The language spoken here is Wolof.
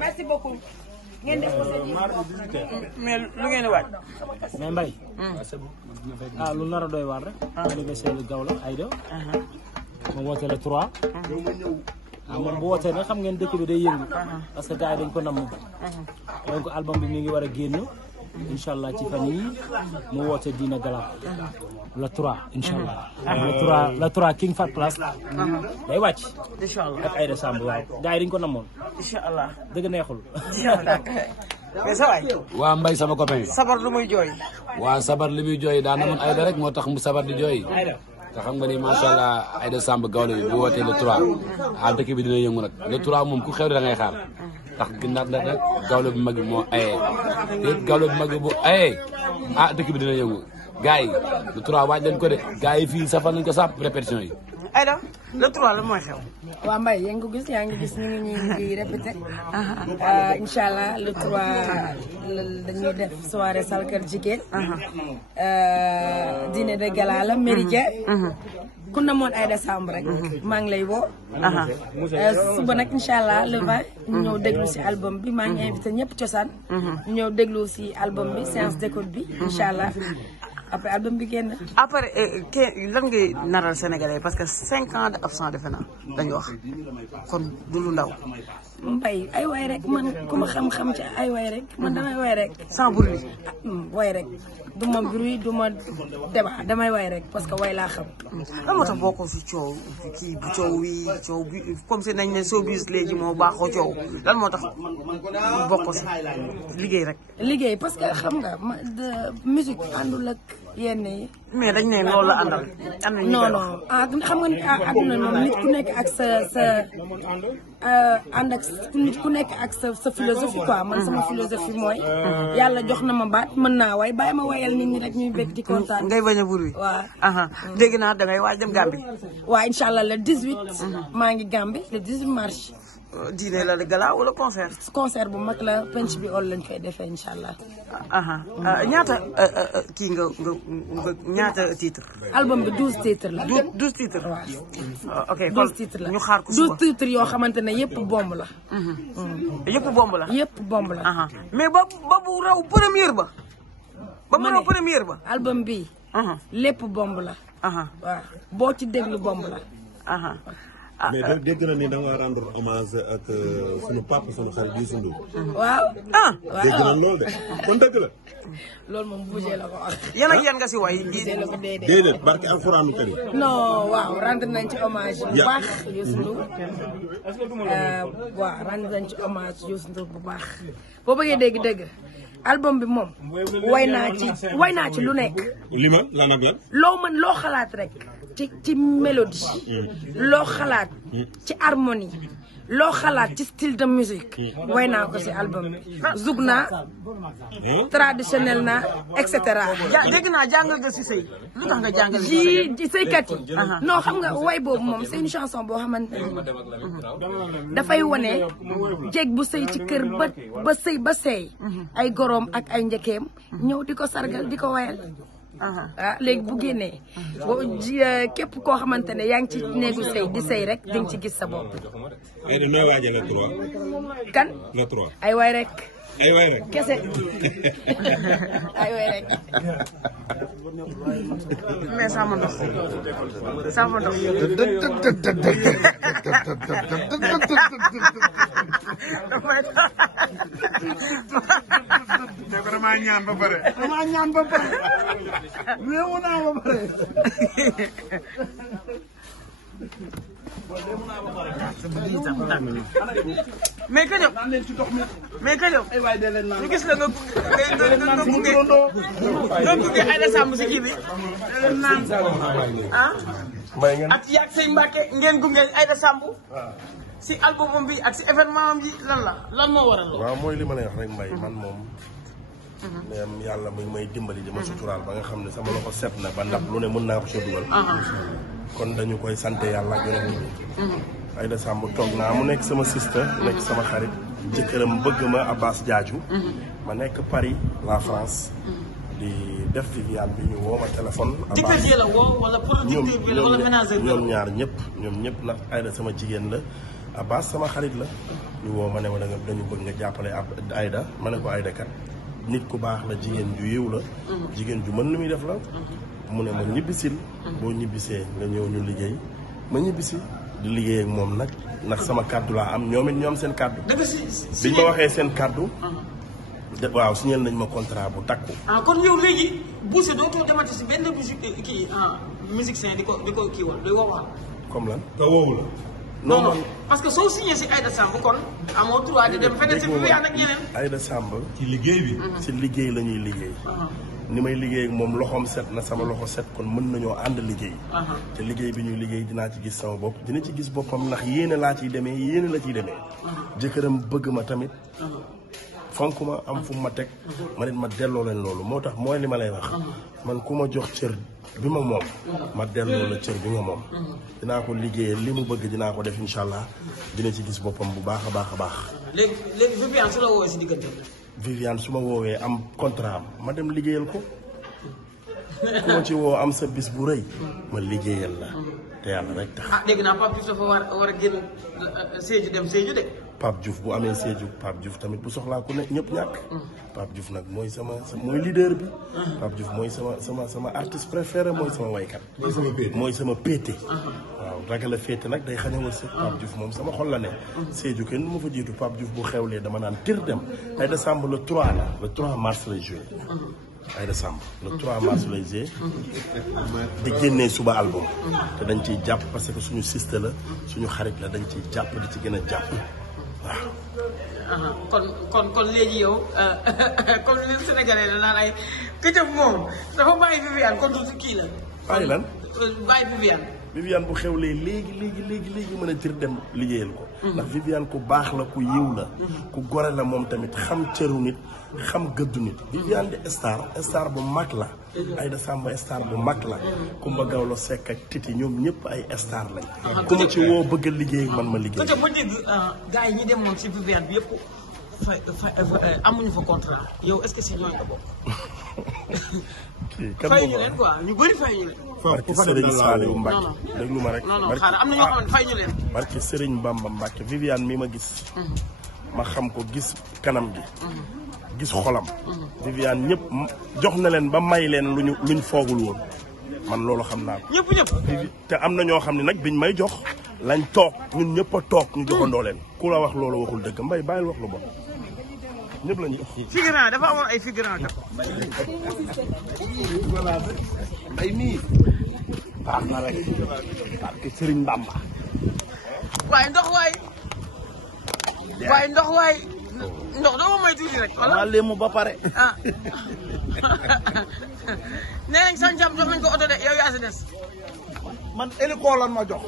merci beaucoup. ngeen def ko mais lu ngeen di waaj. mais Mbaye. lu nar a doy waar rek. anniversaire Gawla Aïda. mu woote le 3. moom bu wootee nag xam ngeen dëkk bi day yëngu. parce que gars yi dañ ko namm. donc album bi mi ngi war a génn. incha allah ci fan yii mu woote Dina Gala. le 3 incha allah. le 3 King Fat Place. day wàcc. incha allah ak Aïda Samb waaw gars yi dañ ko namoon. incha allah dëgg neexul. incha allah. mais sa waay. waa Mbaye sama copain bi. sabar lu muy jooy. waa sabar li muy jooy daa namoon Aïda rek moo tax mu sabar di jooy. te xam nga ni macha allah Aïda Samb Gawla bi bu wootee le 3 dëkk bi dina yëngu nag le 3 moom ku xew da ngay xaar ndax ginnaaw nag Gawla bi mag bi moo ayee te Gawla bi mag bi bu ayee dëkk bi dina yëngu gars yi le 3 waaj leen ko de gars yi fii safal nañ ko sàpp répétition yi. Aïda le 3 la mooy xew. waa Mbaye yaa ngi gis ñu ngi répété. incha allah le 3 dañuy def soirée salkar jigéen. dîner de gala la méridien. ku namoon Aïda Samb rek. maa ngi lay woo. suba nag incha allah le 20 ñu ñëw déglu si album bi maa ngi invité ñëpp cosaan. ñu ñëw déglu si album bi séance d'écoute bi incha allah. après album bi génn. après lan ngay naral sénégalais parce que 5 ans de absence defe naa dañu wax kon du lu ndaw. Mbaye ay waay rek man ku ma xam-xam ci ay waay rek man damay waay rek. sans bruit. waay rek du ma bruit du ma débat damay waay rek parce que waay laa xam. lan moo tax boo ko fi coow kii bu coow bi comme si nañ ne showbiz léegi moo baaxoo coow lan moo tax bokk si liggéey rek. liggéey parce que xam nga musique àndul ak yenn yi. mais dañ ne loolu la àndal. non xam nga àdduna moom nit ku nekk ak sa ànd ak nit ku nekk ak sa philosophie quoi man sama philosophie mooy. yàlla jox na ma baat mën naa way bàyyi ma wayal nit ñi rek ñuy bëgg di kontaan. ngay bañ a bruit. waaw. dégg naa dangay waaj dem Gambie. waaw incha allah le 18. maa ngi Gambie le 18 mars. dîner la gala wala concert. concert bu mag la penc bi ol lañ koy defee incha allah. ñaata kii nga ñaata titre. album bi 12 titres la. 12 titres. waaw ok 12 titres la ñu xaar ko suba 12 titres yoo xamante ne yëpp bomb la. yëpp bomb la. yëpp bomb la. mais ba bu raw première ba. ba mu raw première ba. album bi lépp bomb la. waaw boo ci déglu bomb la. mais dégg na ni da nga rendre hommage ak sunu papa sunu xarit Youssou Ndour. waaw. dégg na loolu de kon dëgg la. loolu moom bougé la ko wax. yan ak yan nga si way. bougé la ko déedéet barke alxuraanu karim. non waaw rendre nañ ci hommage bu baax Youssou Ndour. waaw rendre nañ ci hommage Youssou Ndour bu baax. boo bëggee dégg album bi moom. way naa ci lu nekk. li ma lan ak lan. loo xalaat rek. ci mélodie. loo xalaat ci harmonie. loo xalaat ci style de musique. way naa ko ci album bi. zug naa traditionnel naa et cetera. dégg naa jàngal nga ci sëy lu tax nga jàngal ci sëykat yi. non xam nga way boobu moom c'est une chanson boo xamante ne dafay wane jéeg bu sëy ci kër ba sëy ba seey. ay goroom ak ay njëkkeem ñëw di ko sargal di ko wayal. léegi bu génnee képp koo xamante ne yaa ngi ci néegu sëy di sëy rek di nga ci gis sa bopp. ay de nooy waajal le 3. kan le 3. ay way rek. ay way rek kese ay way rek. mais sama ndox. damaa ñaan ba pare. réewu naa ba pare. mais Kajoor ñu gis la nga gunge Aïda Samb si kii bi ak yaag say Mbàkke ngeen gunge Aïda Samb si album bi ak si événement am bi lan moo waral. waaw mooy li ma lay wax rek Mbaye man moom. yàlla muy may dimbali di ma suturaal ba nga xam ne sama loxo set na ba ndax lu ne mën naa ko soo dugal. kon dañu koy sant yàlla ak yeneen Aïda Samb toog naa mu nekk sama sister nekk sama xarit jëkkëram bëgg ma Abbas Diadio ma nekk Paris la France di def Viviane bi ñu woo ma téléphone. jëkkër ji la woo wala producteur bi la wala ménageur bi la ñoom ñaar ñëpp ndax Aïda sama jigéen la Abbas sama xarit la ñu woo ma ne ma dañu bëgg nga jàppale Aïda ma ne ko Aïda kat nit ku baax la jigéen ju yiw la jigéen ju mën lu muy def la mu ne ma ñibbisil boo ñibbisee nga ñëw ñu liggéey ma ñibbisi di liggéey ak moom nag ndax sama kàddu laa am ñoom it ñoom seen kàddu biñ ma waxee seen kàddu waaw signal nañ ma contrat bu takku. kon yow léegi Boucher dootoo demati si benn kii musicien di ko kii woon day woo comme lan. nga woowu la. non parce que soo signé si Aïda Samb kon amoo droit di dem feneen si Viviane ak ñeneen. Aïda Samb ci liggéey bi. ci liggéey la ñuy liggéey. ni may liggéey ak moom loxoom set na sama loxo set kon mën nañoo ànd liggéey. te liggéey bi ñuy liggéey dinaa ci gis sama bopp dina ci gis boppam ndax yéene laa ciy demee yéene la ciy demee. jëkkëram bëgg ma tamit. fonk ma am fu ma teg ma nit ma delloo leen loolu moo tax mooy li ma lay wax man ku ma jox cër bi ma moom ma delloo la cër bi nga moom dinaa ko liggéeyee li mu bëgg dinaa ko def incha allah dina ci gis boppam bu baax a baax a baax. léegi Viviane su la woowee si diggante Viviane su ma woowee am contrat am ma dem liggéeyal ko ku ma ci woo am sa bis bu rëy ma liggéeyal la te yàlla rek tax. dégg naa Pape Diouf dafa war a génn Sédhiou dem Sédhiou de. Pape Diouf bu amee Sédhiou Pape Diouf tamit bu soxlaa ku ne ñëpp ñàkk. Pape Diouf nag mooy mooy leader bi. Pape Diouf mooy sama artiste préféré mooy sama waykat. mooy sama péete. waaw ragal a féete nag day xañ a wërsëg. Pape Diouf moom sama xol la ne. Sédhiou kenn du ma fa jiitu Pape Diouf bu xewlee dama naan tir dem Aïda Samb le 3 la le 3 mars lay joué. Aïda Samb le 3 mars lay joué di génnee suba album. te dañ ciy jàpp parce que suñu siste la suñu xarit la dañ ciy jàpp di ci gën a jàpp. waaw kon léegi yow comme li Sénégalais la naan ay këjëf moom dafa bàyyi Viviane kon du kii la. bàyyi lan. bàyyi Viviane. Viviane bu xewlee léegi mën a tir dem liggéeyal ko. ndax Viviane ku baax la ku yiw la. ku gore la moom tamit xam cëru nit xam gëddu nit. Viviane di star bu mag la. Aïda Samb star bu mag la. Kumba Gawlo Seck ak Titi ñoom ñëpp ay star lañ. ku ma ci woo bëgg a liggéey man ma liggéey. peut-être ma dégg gars yi ñi dem moom si Viviane bi yëpp amuñu fa contrat yow est-ce que si ñooñu nga bokk. fay ñu leen quoi ñu bëri fay ñu leen. barki Serigne Saliou Mbacke déglu ma rek. non xaaral am na ñoo xam ne fay ñu leen. barki Serigne Bamba Mbacke Viviane mi ma gis. ma xam ko gis kanam gi. gis xolam. Viviane ñëpp jox na leen ba may leen luñ foogul woon man loolu xam naa ko. ñëpp. te am na ñoo xam ne nag biñ may jox lañ toog ñun ñëpp a toog ñu joxandoo leen. ku la wax loolu waxul dëgg mbay bàyyil wax lu bon ñëpp lañu. figurant dafa amoon ay figurant kat. voilà mbay mii baax na rek parce que Serigne Bamba. waaye ndox doo ma may tuuti rek. wala léemu ba pare. nee nañ sa njàm jox nañ ko oto de yow yaa si des. man hélico lan ma jox.